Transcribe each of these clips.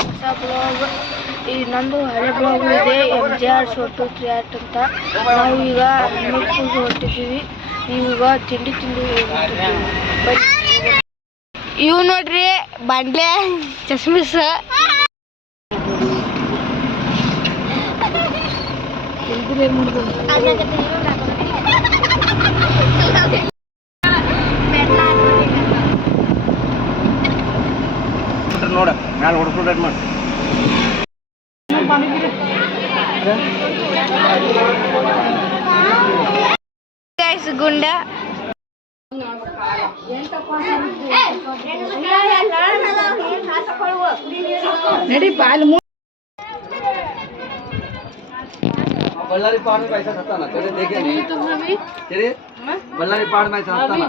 ಹೊಸ ಬ್ಲಾಗ್. ಈ ನಂದು ಹಳೆ ಬ್ಲಾಗ್ ಇದೆ MJR ಶೋಟು ಕ್ರಿಯಾಟ್ ಅಂತ. ನಾವು ಈಗ ಹೆಣ್ಮಕ್ಳಿಗೆ ಹೊಟ್ಟಿದ್ದೀವಿ. ನೀವೀಗ ತಿಂಡಿ ಇವು ನೋಡ್ರಿ ಬಂಡ್ಲೆ ಚಸ್ಮಿಸ್ ನೋಡ ಮ್ಯಾಲ ಹೊಡ್ಕೊಂಡು ಮಾಡಿ ಗುಂಡ ನಡಿ ಪಾಲ್ बल्लारी पहाड़ में पैसा था ना तेरे देखे नहीं तेरे बल्लारी पहाड़ में पैसा था ना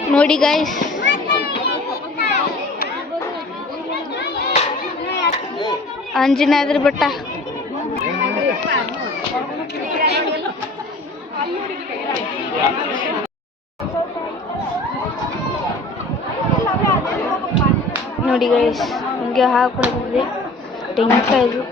ನೋಡಿ ಗೈಸ್ ಅಂಜನಾದ್ರಿ ಬೆಟ್ಟ. ನೋಡಿ ಗೈಸ್ ಹಿಂಗೆ ಹಾಕೊಳ್ಳೋದಿದೆ ತೆಂಗಿನಕಾಯಿ ಇದು.